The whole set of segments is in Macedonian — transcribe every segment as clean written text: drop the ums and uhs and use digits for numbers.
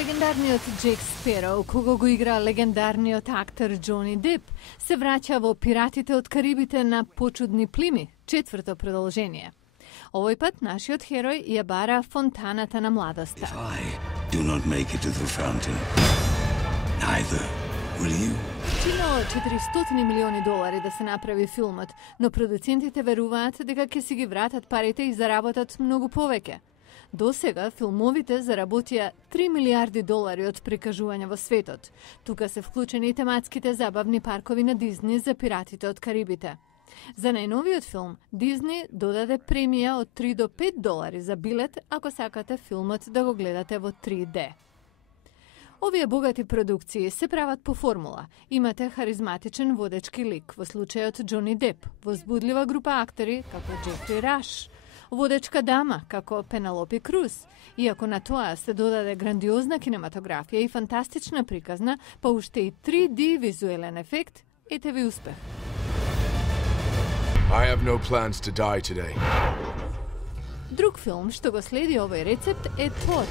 Легендарниот Джек Спароу, кого го игра легендарниот актер Џони Деп, се враќа во Пиратите од Карибите на почудни плими, 4-то продолжение. Овој пат нашиот херој ја бара фонтаната на младоста. If I do not make it to the fountain, neither will you. Чинало $400 милиони да се направи филмот, но продуцентите веруваат дека ќе си ги вратат парите и заработат многу повеќе. До сега филмовите заработија $3 милиарди од прикажување во светот. Тука се вклучени и тематските забавни паркови на Дизни за Пиратите од Карибите. За најновиот филм, Дизни додаде премија од $3 до $5 за билет ако сакате филмот да го гледате во 3D. Овие богати продукции се прават по формула. Имате харизматичен водечки лик, во случајот Џони Деп, возбудлива група актери како Џефри Раш, водечка дама како Пенелопи Круз. Иако на тоа се додаде грандиозна кинематографија и фантастична приказна, па уште и 3D визуелен ефект, ете ви успех. I have no plans to die today. Друг филм што го следи овој рецепт е Тор.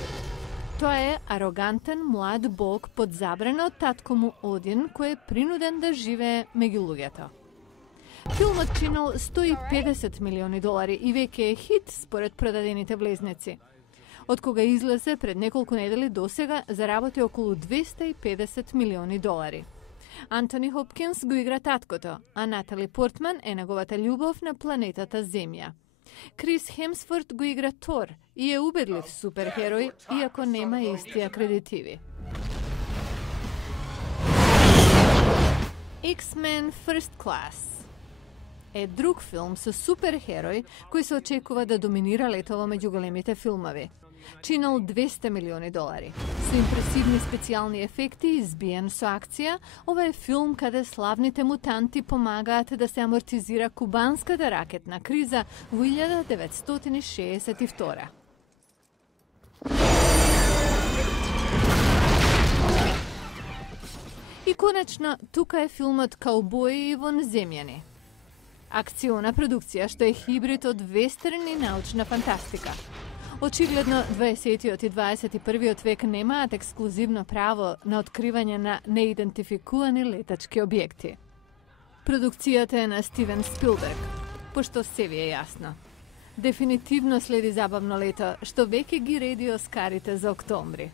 Тоа е арогантен млад бог под забрана од татко му Один, кој е принуден да живее меѓу луѓето. Филмот чинал $150 милиони и веќе е хит според продадените влезници. Од кога излезе пред неколку недели до сега заработи околу $250 милиони. Антони Хопкинс го игра таткото, а Натали Портман е неговата љубов на планетата Земја. Крис Хемсворт го игра Тор и е убедлив суперхерој, иако нема исти акредитиви. X-Men First Class е друг филм со суперхерој кој се очекува да доминира летово меѓу големите филмови. Чинал $200 милиони. Со импресивни специјални ефекти избиен со акција, ова е филм каде славните мутанти помагаат да се амортизира кубанската ракетна криза во 1962. И конечно, тука е филмот Каубои и вонземјани. Акциона продукција што е хибрид од вестерн и научна фантастика. Очигледно, 20. и 21. век немаат ексклузивно право на откривање на неидентификувани летачки објекти. Продукцијата е на Стивен Спилберг, пошто се ви е јасно. Дефинитивно следи забавно лето, што веќе ги реди оскарите за октомври.